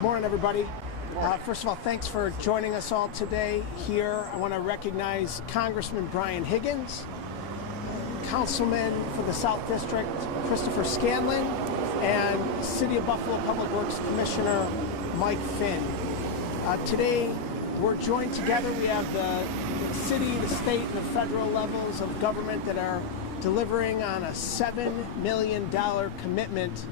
Good morning, everybody. First of all, thanks for joining us all today here. I want to recognize Congressman Brian Higgins, Councilman for the South District Christopher Scanlon, and City of Buffalo Public Works Commissioner Mike Finn. Today, we're joined together. We have the city, the state, and the federal levels of government that are delivering on a $7 million commitment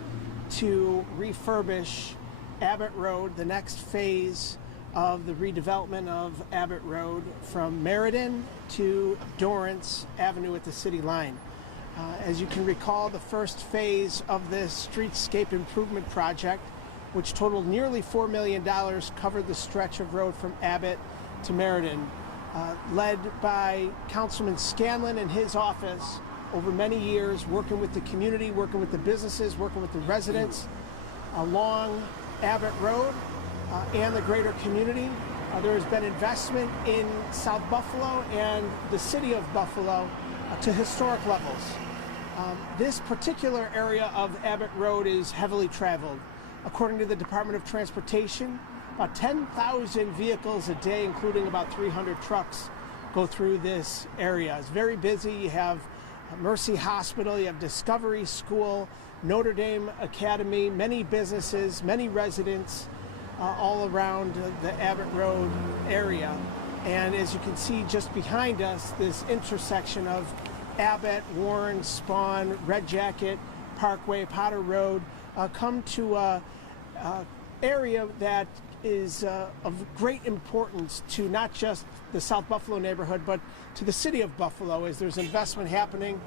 to refurbish Abbott Road, the next phase of the redevelopment of Abbott Road from Meriden to Dorrance Avenue at the city line. As you can recall, the first phase of this streetscape improvement project, which totaled nearly $4 million, covered the stretch of road from Abbott to Meriden, led by Councilman Scanlon and his office over many years, working with the community, working with the businesses, working with the residents along Abbott Road and the greater community. There has been investment in South Buffalo and the city of Buffalo to historic levels. This particular area of Abbott Road is heavily traveled. According to the Department of Transportation, about 10,000 vehicles a day, including about 300 trucks, go through this area. It's very busy. You have Mercy Hospital, you have Discovery School, Notre Dame Academy, many businesses, many residents all around the Abbott Road area. And as you can see just behind us, this intersection of Abbott, Warren, Spawn, Red Jacket, Parkway, Potter Road come to an area that is of great importance to not just the South Buffalo neighborhood, but to the city of Buffalo, as there's investment happening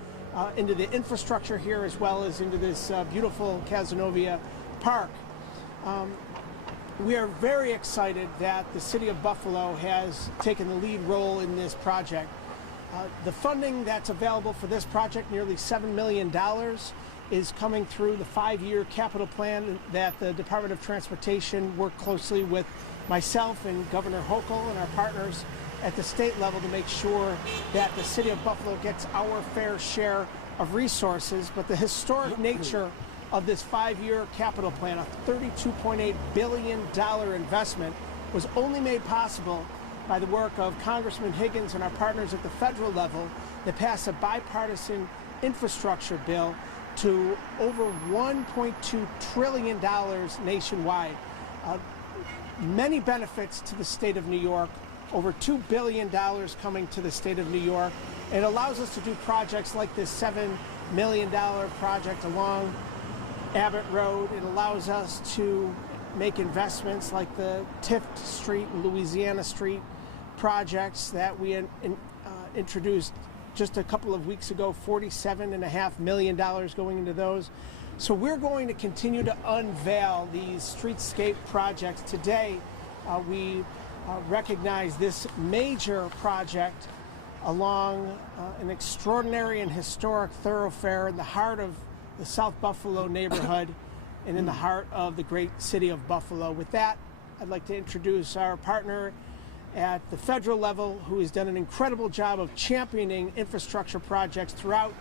into the infrastructure here, as well as into this beautiful Cazenovia Park. We are very excited that the city of Buffalo has taken the lead role in this project. The funding that's available for this project, nearly $7 million, is coming through the 5-year capital plan that the Department of Transportation worked closely with myself and Governor Hochul and our partners at the state level to make sure that the city of Buffalo gets our fair share of resources. But the historic nature of this 5-year capital plan, a $32.8 billion investment, was only made possible by the work of Congressman Higgins and our partners at the federal level that passed a bipartisan infrastructure bill to over $1.2 trillion nationwide. Many benefits to the state of New York, over $2 billion coming to the state of New York. It allows us to do projects like this $7 million project along Abbott Road. It allows us to make investments like the Tift Street and Louisiana Street projects that we introduced just a couple of weeks ago, $47.5 million going into those. So we're going to continue to unveil these streetscape projects. Today, we recognize this major project along an extraordinary and historic thoroughfare in the heart of the South Buffalo neighborhood and in the heart of the great city of Buffalo. With that, I'd like to introduce our partner at the federal level, who has done an incredible job of championing infrastructure projects throughout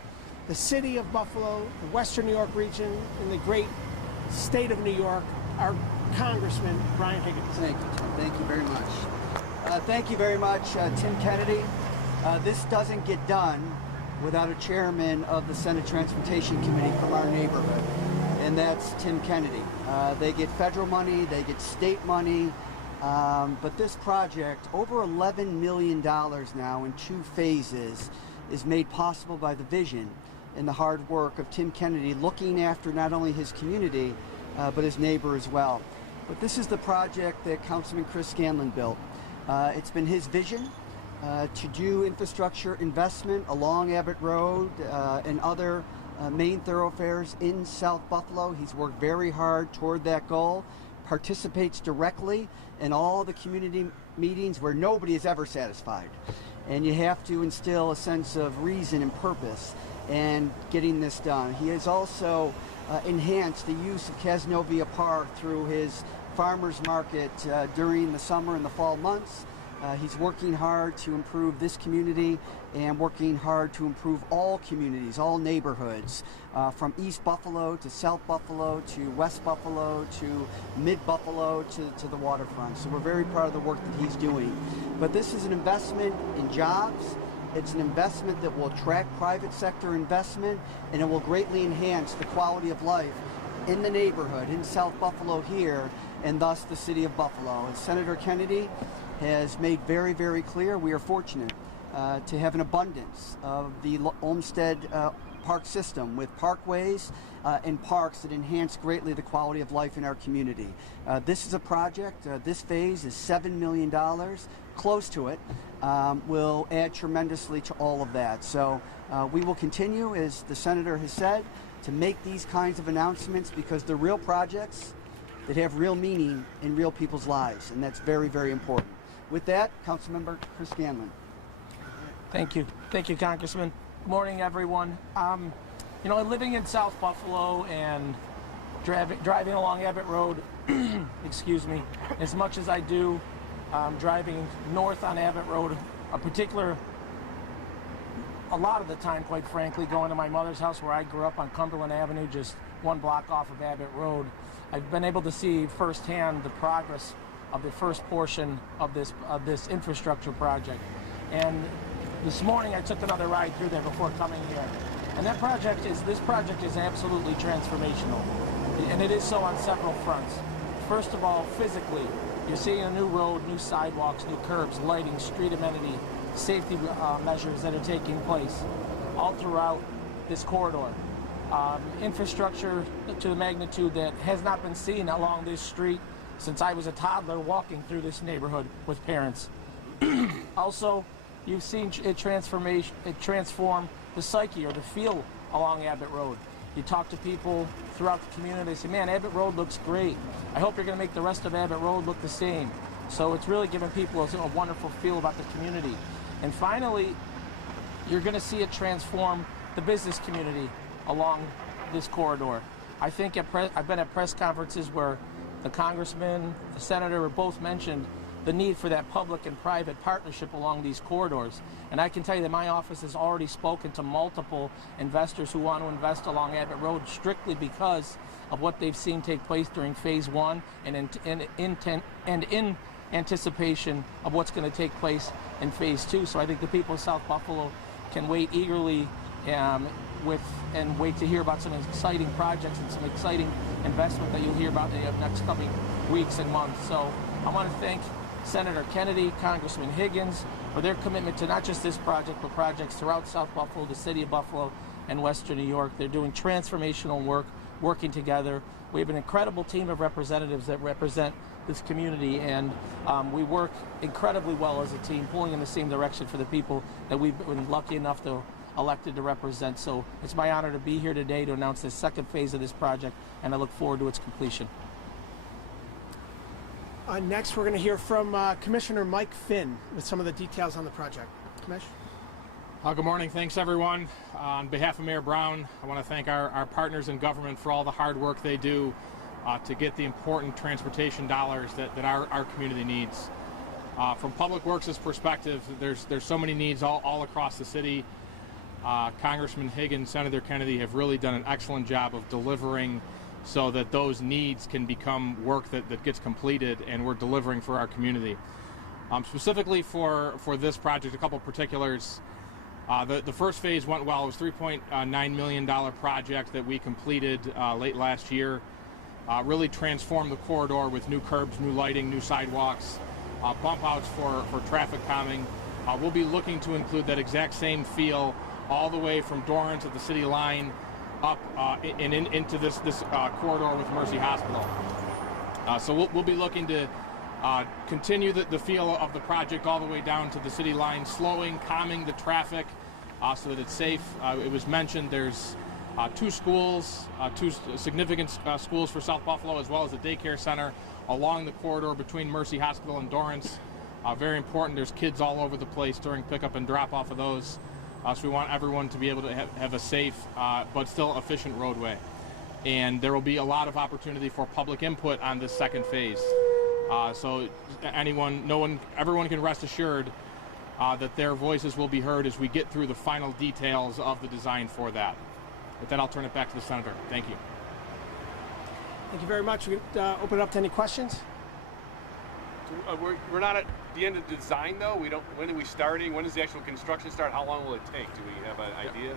the city of Buffalo, the Western New York region, and the great state of New York, our Congressman Brian Higgins. Thank you, Tim. Thank you very much. Thank you very much, Tim Kennedy. This doesn't get done without a chairman of the Senate Transportation Committee from our neighborhood, and that's Tim Kennedy. They get federal money, they get state money, but this project, over $11 million now in 2 phases, is made possible by the vision and the hard work of Tim Kennedy, looking after not only his community, but his neighbor as well. But this is the project that Councilman Chris Scanlon built. It's been his vision to do infrastructure investment along Abbott Road and other main thoroughfares in South Buffalo. He's worked very hard toward that goal, participates directly in all the community meetings where nobody is ever satisfied. And you have to instill a sense of reason and purpose in getting this done. He has also enhanced the use of Cazenovia Park through his farmers market during the summer and the fall months, He's working hard to improve this community and working hard to improve all communities, all neighborhoods, from East Buffalo to South Buffalo to West Buffalo to Mid Buffalo to the waterfront. So we're very proud of the work that he's doing. But this is an investment in jobs. It's an investment that will attract private sector investment, and it will greatly enhance the quality of life in the neighborhood, in South Buffalo here, and thus the city of Buffalo. As Senator Kennedy has made very, very clear, we are fortunate to have an abundance of the Olmsted park system with parkways and parks that enhance greatly the quality of life in our community. This is a project, this phase is $7 million, close to it, will add tremendously to all of that. So we will continue, as the Senator has said, to make these kinds of announcements because they're real projects that have real meaning in real people's lives, and that's very, very important. With that, Councilmember Chris Scanlon. Thank you, Congressman. Good morning, everyone. You know, living in South Buffalo and driving along Abbott Road, excuse me, as much as I do, driving north on Abbott Road, a lot of the time, quite frankly, going to my mother's house where I grew up on Cumberland Avenue, just one block off of Abbott Road, I've been able to see firsthand the progress of the first portion of this infrastructure project. And this morning I took another ride through there before coming here. And this project is absolutely transformational. And it is so on several fronts. First of all, physically, you're seeing a new road, new sidewalks, new curbs, lighting, street amenity, safety measures that are taking place all throughout this corridor. Infrastructure to the magnitude that has not been seen along this street since I was a toddler walking through this neighborhood with parents. Also, you've seen it transform the psyche or the feel along Abbott Road. You talk to people throughout the community, they say, man, Abbott Road looks great. I hope you're going to make the rest of Abbott Road look the same. So it's really giving people a wonderful feel about the community. And finally, you're going to see it transform the business community along this corridor. I think I've been at press conferences where the congressman, the senator were both mentioned the need for that public and private partnership along these corridors. And I can tell you that my office has already spoken to multiple investors who want to invest along Abbott Road strictly because of what they've seen take place during phase one and in anticipation of what's going to take place in phase two. So I think the people of South Buffalo can wait eagerly wait to hear about some exciting projects and some exciting investment that you'll hear about in the next coming weeks and months. So I want to thank Senator Kennedy, Congressman Higgins for their commitment to not just this project, but projects throughout South Buffalo, the city of Buffalo, and Western New York. They're doing transformational work, working together. We have an incredible team of representatives that represent this community, and we work incredibly well as a team, pulling in the same direction for the people that we've been lucky enough to elected to represent. So it's my honor to be here today to announce the second phase of this project, and I look forward to its completion. Next, we're going to hear from Commissioner Mike Finn with some of the details on the project. Commish? Good morning. Thanks, everyone. On behalf of Mayor Brown, I want to thank our partners in government for all the hard work they do to get the important transportation dollars that our community needs. From Public Works' perspective, there's so many needs all across the city. Congressman Higgins, Senator Kennedy have really done an excellent job of delivering so that those needs can become work that gets completed, and we're delivering for our community. Specifically for this project, a couple particulars. The first phase went well. It was a $3.9 million project that we completed late last year. Really transformed the corridor with new curbs, new lighting, new sidewalks, bump outs for traffic calming. We'll be looking to include that exact same feel all the way from Dorrance at the city line up and into this corridor with Mercy Hospital. So we'll be looking to continue the feel of the project all the way down to the city line, slowing, calming the traffic so that it's safe. It was mentioned there's two schools, two significant schools for South Buffalo, as well as a daycare center along the corridor between Mercy Hospital and Dorrance. Very important. There's kids all over the place during pickup and drop off of those. So we want everyone to be able to have a safe but still efficient roadway. And there will be a lot of opportunity for public input on this second phase. So everyone can rest assured that their voices will be heard as we get through the final details of the design for that. With that, I'll turn it back to the Senator. Thank you. Thank you very much. We can open it up to any questions. We're not at the end of the design, though. When are we starting? When does the actual construction start? How long will it take? Do we have an idea?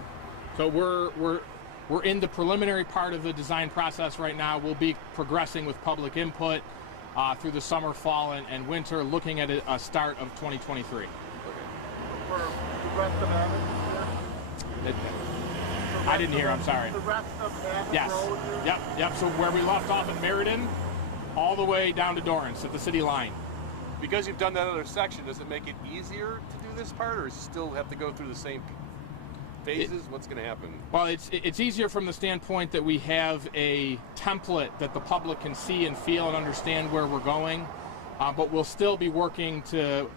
So we're in the preliminary part of the design process right now. We'll be progressing with public input through the summer, fall, and winter, looking at a start of 2023. Okay. For the rest of Abbott? I didn't hear. I'm sorry. The rest of Abbott Yes. Road? Yep. So where we left off at Meriden, all the way down to Dorrance at the city line. Because you've done that other section, does it make it easier to do this part, or does it still have to go through the same phases? What's going to happen? Well, it's easier from the standpoint that we have a template that the public can see and feel and understand where we're going, but we'll still be working to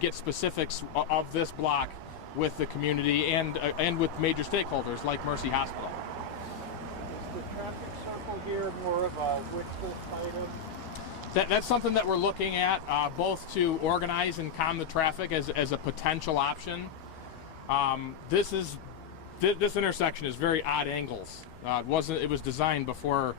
get specifics of this block with the community and with major stakeholders like Mercy Hospital. Is the traffic circle here more of a wish list item? That's something that we're looking at, both to organize and calm the traffic as a potential option. This intersection is very odd angles. It was designed before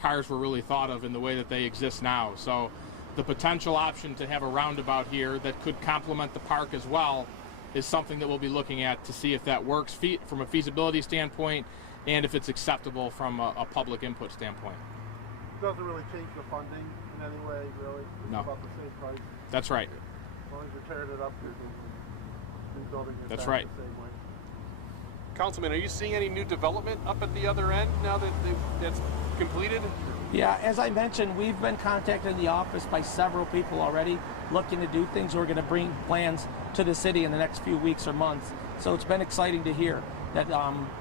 cars were really thought of in the way that they exist now. So the potential option to have a roundabout here that could complement the park as well is something that we'll be looking at to see if that works from a feasibility standpoint and if it's acceptable from a public input standpoint. Doesn't really change the funding in any way, really. It's No. about the same price. That's right. As long as you're tearing it up, you're rebuilding it That's back right. the same way. Councilman, are you seeing any new development up at the other end now that that's completed? Yeah, as I mentioned, we've been contacted in the office by several people already looking to do things. We're going to bring plans to the city in the next few weeks or months. So it's been exciting to hear that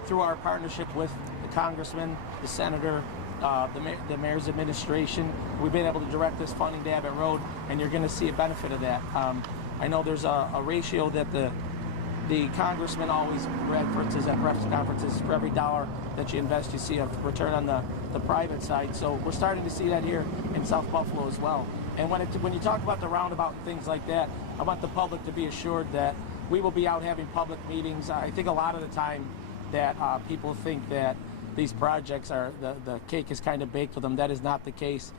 through our partnership with the congressman, the senator, the mayor's administration, we've been able to direct this funding to Abbott Road, and you're going to see a benefit of that. I know there's a ratio that the congressman always references at press conferences. For every dollar that you invest, you see a return on the private side. So we're starting to see that here in South Buffalo as well. And when you talk about the roundabout and things like that, I want the public to be assured that we will be out having public meetings. I think a lot of the time that people think that these projects are, the cake is kind of baked with them. That is not the case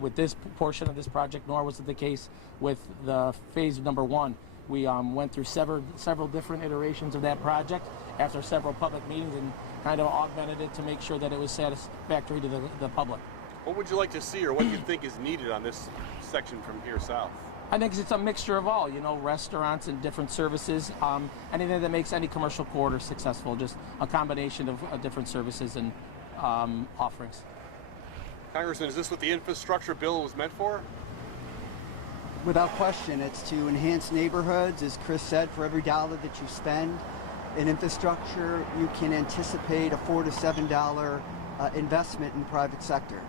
with this portion of this project, nor was it the case with the phase number 1. We went through several different iterations of that project after several public meetings and kind of augmented it to make sure that it was satisfactory to the public. What would you like to see, or what do you think is needed on this section from here south? I think it's a mixture of all, restaurants and different services, anything that makes any commercial corridor successful, just a combination of different services and offerings. Congressman, is this what the infrastructure bill was meant for? Without question, it's to enhance neighborhoods. As Chris said, for every dollar that you spend in infrastructure, you can anticipate a $4 to $7 investment in private sector.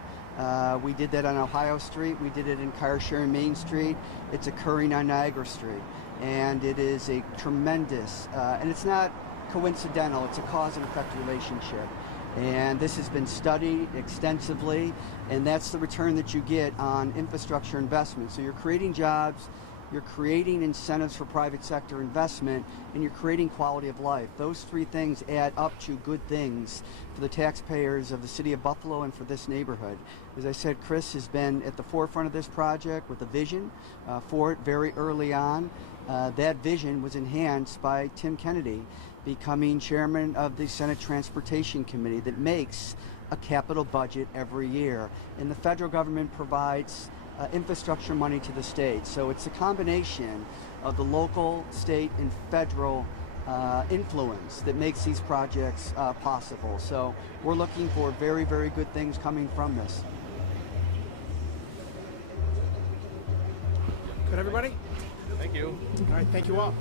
We did that on Ohio Street. We did it in car sharing Main Street. It's occurring on Niagara Street. And it is a tremendous, and it's not coincidental, it's a cause and effect relationship. And this has been studied extensively, and that's the return that you get on infrastructure investment. So you're creating jobs, you're creating incentives for private sector investment, and you're creating quality of life. Those three things add up to good things for the taxpayers of the city of Buffalo and for this neighborhood. As I said, Chris has been at the forefront of this project with a vision for it very early on. That vision was enhanced by Tim Kennedy becoming chairman of the Senate Transportation Committee that makes a capital budget every year. And the federal government provides infrastructure money to the state. So it's a combination of the local, state, and federal influence that makes these projects possible. So we're looking for very, very good things coming from this. Good, everybody? Thank you. All right, thank you all.